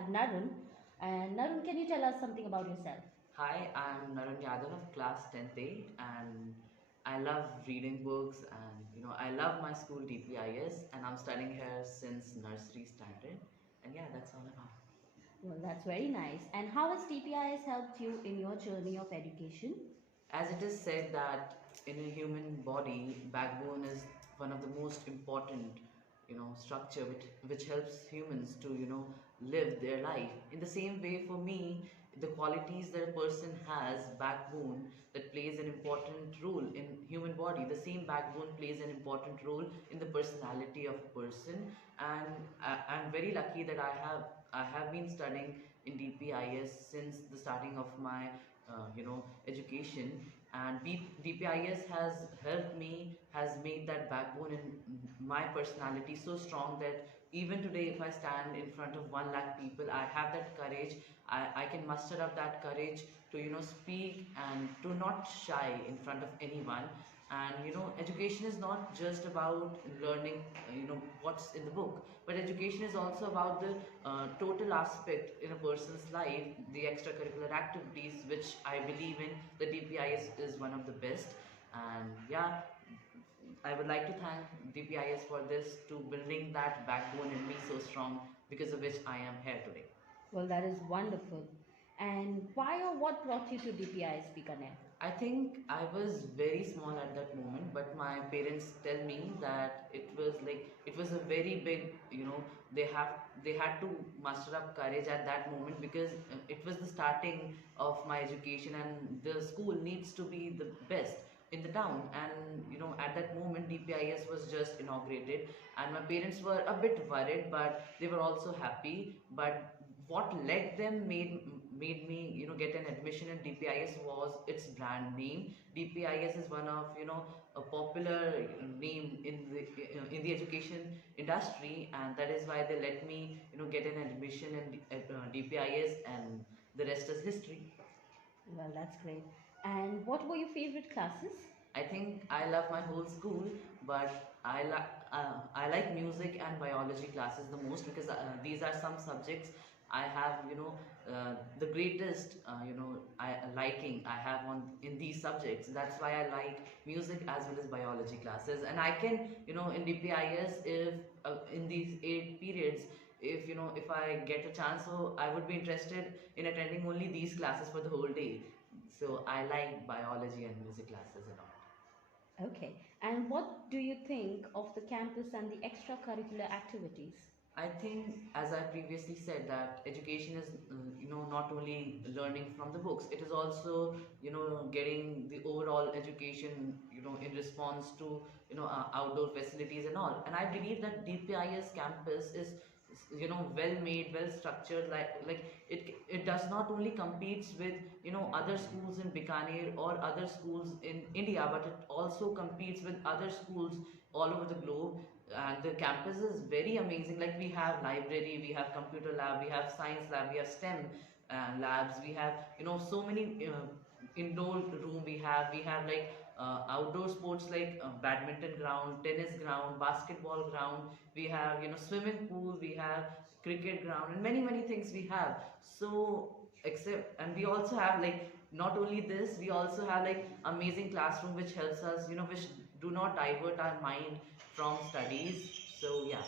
have Narun. And Narun, can you tell us something about yourself? Hi, I'm Narun Yadav of class 10th A, and I love reading books, and I love my school DPIS, and I'm studying here since nursery standard, and yeah, that's all about. Well, that's very nice. And how has TPIS helped you in your journey of education? As it is said that in a human body, backbone is one of the most important, structure which helps humans to, live their life. In the same way, for me, the qualities that a person has, backbone, that plays an important role in human body. The same backbone plays an important role in the personality of a person, and I'm very lucky that I have been studying in DPIS since the starting of my education, and DPIS has helped me, has made that backbone in my personality so strong that even today if I stand in front of 1 lakh people, I have that courage. I can muster up that courage to speak and to not shy in front of anyone. And education is not just about learning what's in the book, but education is also about the total aspect in a person's life, the extracurricular activities which I believe in. The DPIS is one of the best, and yeah, I would like to thank DPIS for this, to building that backbone in me so strong, because of which I am here today. Well, that is wonderful. And why or what brought you to DPIS Bikaner? I think I was very small at that moment, but my parents tell me that it was a very big, they had to muster up courage at that moment, because it was the starting of my education, and the school needs to be the best in the town. And at that moment DPIS was just inaugurated, and my parents were a bit worried, but they were also happy. But what led them made me get an admission in DPIS was its brand name. DPIS is one of a popular name in the education industry, and that is why they let me get an admission in DPIS, and the rest is history. Well, that's great. And what were your favorite classes? I think I love my whole school, but I like music and biology classes the most, because these are some subjects I have the greatest liking I have on in these subjects. That's why I like music as well as biology classes, and I can in DPIS, if in these 8 periods, if I get a chance, so I would be interested in attending only these classes for the whole day. So I like biology and music classes a lot. Okay. And what do you think of the campus and the extracurricular activities? I think, as I previously said, that education is, not only learning from the books. It is also, getting the overall education, in response to, outdoor facilities and all. And I believe that DPIS campus is, well made, well structured. It does not only competes with, other schools in Bikaner or other schools in India, but it also competes with other schools all over the globe. And the campus is very amazing. Like, we have library, we have computer lab, we have science lab, we have STEM labs, we have so many indoor room. We have like outdoor sports, like badminton ground, tennis ground, basketball ground. We have swimming pool, we have cricket ground, and many many things we have. So, except, and we also have, like, not only this, we also have like amazing classroom which helps us, which do not divert our mind from studies. So yeah,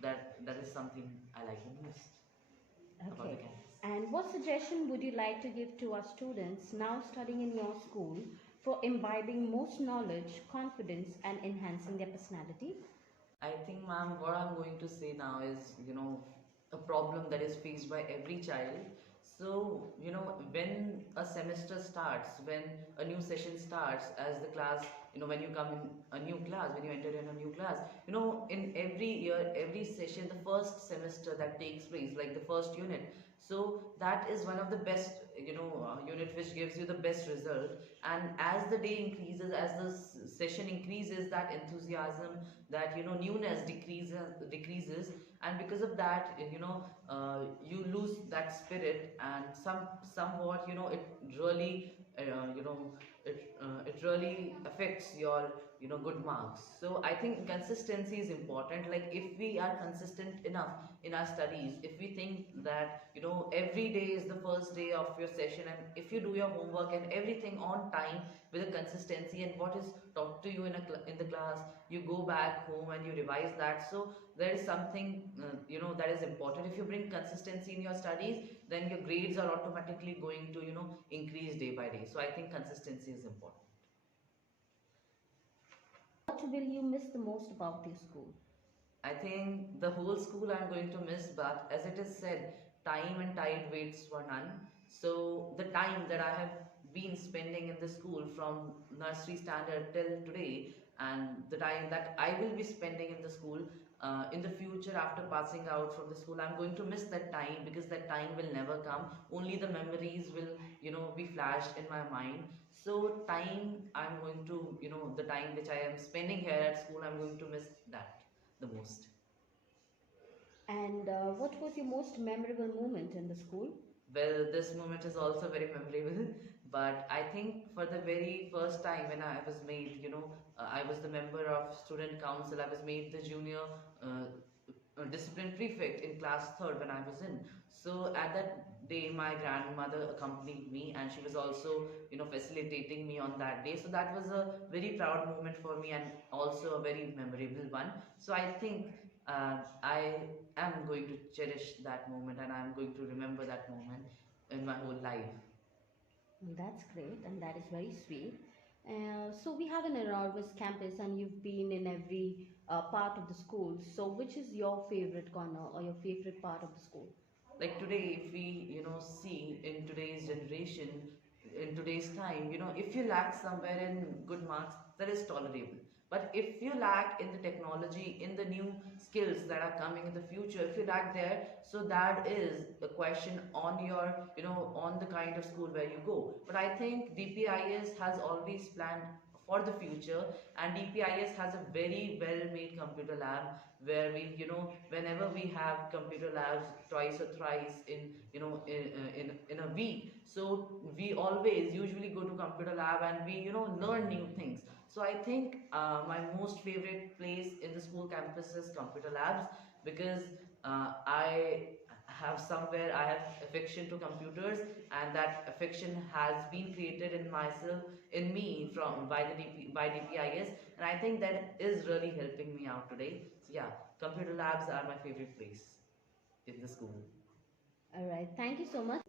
that is something I like the most about the Okay. campus. And what suggestion would you like to give to our students now studying in your school for imbibing most knowledge, confidence, and enhancing their personality? I think, ma'am, what I'm going to say now is, a problem that is faced by every child. So, when a semester starts, when a new session starts, as the class, when you come in a new class, when you enter in a new class, in every year, every session, the first semester that takes place, like the first unit. So that is one of the best, unit which gives you the best result. And as the day increases, as the session increases, that enthusiasm, that newness decreases, and because of that, you lose that spirit, and somewhat it really it really affects your good marks. So I think consistency is important. Like if we are consistent enough in our studies, if we think that every day is the first day of your session, and if you do your homework and everything on time with a consistency, and what is taught to you in the class, you go back home and you revise that. So there is something that is important. If you bring consistency in your studies, then your grades are automatically going to increase day by day. So I think consistency is important. What will you miss the most about your school? I think the whole school I'm going to miss, but as it is said, time and tide waits for none. So the time that I have been spending in the school from nursery standard till today, and the time that I will be spending in the school in the future after passing out from the school, I'm going to miss that time, because that time will never come. Only the memories will be flashed in my mind. So time, I'm going to the time which I am spending here at school, I'm going to miss that the most. And what was your most memorable moment in the school? Well, this moment is also very memorable, but I think for the very first time when I was made, I was the member of student council. I was made the junior discipline prefect in class third when I was in. So at that day, my grandmother accompanied me, and she was also, facilitating me on that day. So that was a very proud moment for me, and also a very memorable one. So I think I am going to cherish that moment, and I'm going to remember that moment in my whole life. That's great, and that is very sweet. So we have an enormous campus, and you've been in every part of the school. So which is your favorite corner or your favorite part of the school? Like today, if we see in today's generation, in today's time, if you lack somewhere in good marks, that is tolerable. But if you lack in the technology, in the new skills that are coming in the future, if you lack there, so that is a question on your on the kind of school where you go. But I think DPIS has always planned for the future, and DPIS has a very well made computer lab, where we whenever we have computer labs twice or thrice in in a week, so we always usually go to computer lab, and we learn new things. So I think my most favorite place in the school campus is computer labs, because I have somewhere, I have affection to computers, and that affection has been created in myself, in me, from by the by DPIS, and I think that is really helping me out today. So yeah, computer labs are my favorite place in the school. All right. Thank you so much